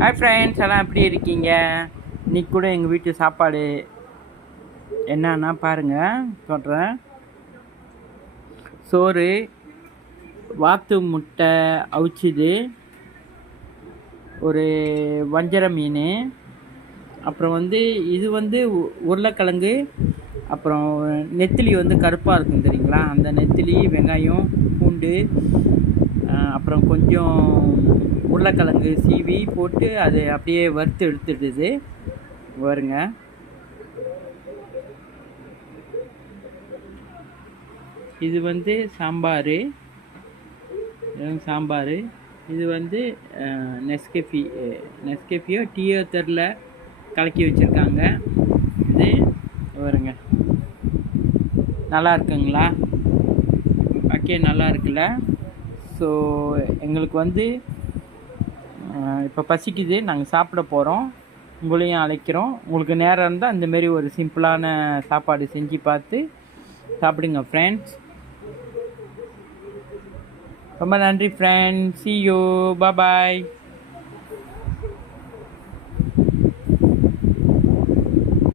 Hi friends, எல்லாம் எப்படி இருக்கீங்க? இன்றைக்கி கூட எங்கள் வீட்டு சாப்பாடு என்னன்னா பாருங்கள், சொல்கிறேன். சோறு, வாத்து முட்டை அவிச்சிது, ஒரு வஞ்சர மீன், அப்புறம் இது உருளைக்கிழங்கு, அப்புறம் நெத்திலி கருப்பாக இருக்கும் தெரியுங்களா, அந்த நெத்திலி, வெங்காயம், பூண்டு, அப்புறம் கொஞ்சம் உருளைக்கிழங்கு சீவி போட்டு அது அப்படியே வறுத்து எடுத்துடுது வருங்க. இது சாம்பார், இது நெஸ்கேஃபியோ டீயோ தெரில, கலக்கி வச்சுருக்காங்க. இது வருங்க. நல்லா இருக்குங்களா? ஓகே, நல்லா இருக்குல்ல? ஸோ எங்களுக்கு இப்போ பசிக்குது, நாங்கள் சாப்பிட போகிறோம். உங்களையும் அழைக்கிறோம். உங்களுக்கு நேரம் இருந்தால் இந்தமாரி ஒரு சிம்பிளான சாப்பாடு செஞ்சு பார்த்து சாப்பிடுங்க ஃப்ரெண்ட்ஸ். ரொம்ப நன்றி friends. see you, bye bye.